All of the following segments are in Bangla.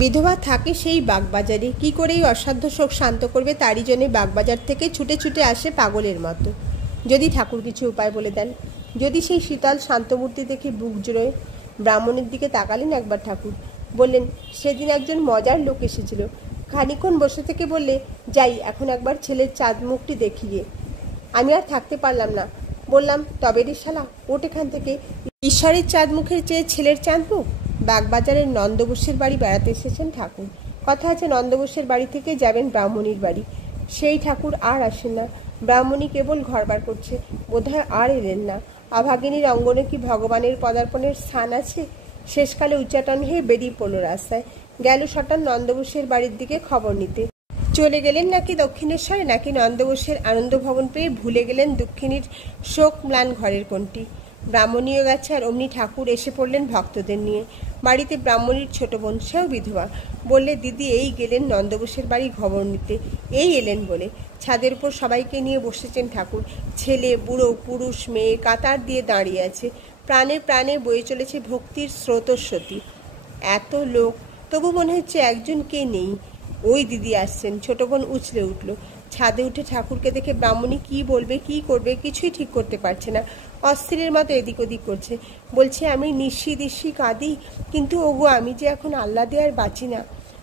বিধবা থাকে সেই বাগবাজারে। কি করে এই অসাধ্য শোক শান্ত করবে তারই জন্যে বাগবাজার থেকে ছুটে ছুটে আসে পাগলের মতো। যদি ঠাকুর কিছু উপায় বলে দেন, যদি সেই শীতল শান্তমূর্তি দেখে বুক জুড়ে। ব্রাহ্মণের দিকে তাকালেন একবার ঠাকুর, বললেন, সেদিন একজন মজার লোক এসেছিল। খানিক্ষণ বসে থেকে বললে, যাই এখন একবার ছেলের চাঁদ মুখটি দেখিয়ে। আমি আর থাকতে পারলাম না, বললাম, তবে রে শালা, ওঠ এখান থেকে। ঈশ্বরের চাঁদ মুখের চেয়ে ছেলের চাঁদ মুখ? বাগবাজারের নন্দবোসের বাড়ি বেড়াতে এসেছেন ঠাকুর। কথা আছে নন্দবোসের বাড়ি থেকে যাবেন ব্রাহ্মণীর বাড়ি। সেই ঠাকুর আর আসেন না। ব্রাহ্মণী কেবল ঘরবার করছে, বোধহয় আর এলেন না। অভাগিনীর অঙ্গনে কি ভগবানের পদার্পণের স্থান আছে? শেষকালে উচ্চাটন হয়ে বেরিয়ে পড়ল রাস্তায়। গেল সটান নন্দবোসের বাড়ির দিকে খবর নিতে। চলে গেলেন নাকি দক্ষিণেশ্বরে, নাকি নন্দবোসের আনন্দ ভবন পেয়ে ভুলে গেলেন দুঃখিনীর শোক ম্লান ঘরের কোণটি। ব্রাহ্মণীও গেছে, আর অমনি ঠাকুর এসে পড়লেন ভক্তদের নিয়ে। বাড়িতে ব্রাহ্মণীর ছোট বোন, সেও বিধবা। বললে, দিদি এই গেলেন নন্দবোসের বাড়ি খবর নিতে, এই এলেন বলে। ছাদের উপর সবাইকে নিয়ে বসেছেন ঠাকুর। ছেলে, বুড়ো, পুরুষ, মেয়ে কাতার দিয়ে দাঁড়িয়ে আছে। প্রাণে প্রাণে বয়ে চলেছে ভক্তির স্রোতস্বতী। এত লোক, তবু মনে হচ্ছে একজন কে নেই। ওই দিদি আসছেন। ছোট বোন উছলে উঠল। ছাদে উঠে ঠাকুরকে দেখে ব্রাহ্মণী কি বলবে কি করবে কিছুই ঠিক করতে পারছে না। অস্থিরের মতো এদিক ওদিক করছে। বলছে, আমি নিঃস্বী দিশি কাঁদি, কিন্তু ওগো আমি যে এখন আহ্লাদে আর বাঁচি না।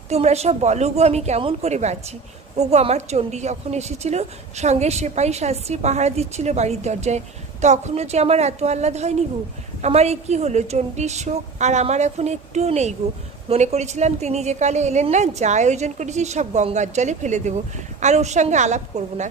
তোমরা সব বলো গো, আমি কেমন করে বাঁচি। ওগো আমার চণ্ডী যখন এসেছিল, সঙ্গে সেপাই শাস্ত্রী পাহারা দিচ্ছিল বাড়ির দরজায়, তখনও যে আমার এত আহ্লাদ হয়নি গো। আমার এ কি হলো, চণ্ডীর শোক আর আমার এখন একটুও নেই গো। মনে করেছিলাম তিনি যে কালে এলেন না, যা আয়োজন করেছি সব গঙ্গার জলে ফেলে দেবো, আর ওর সঙ্গে আলাপ করব না।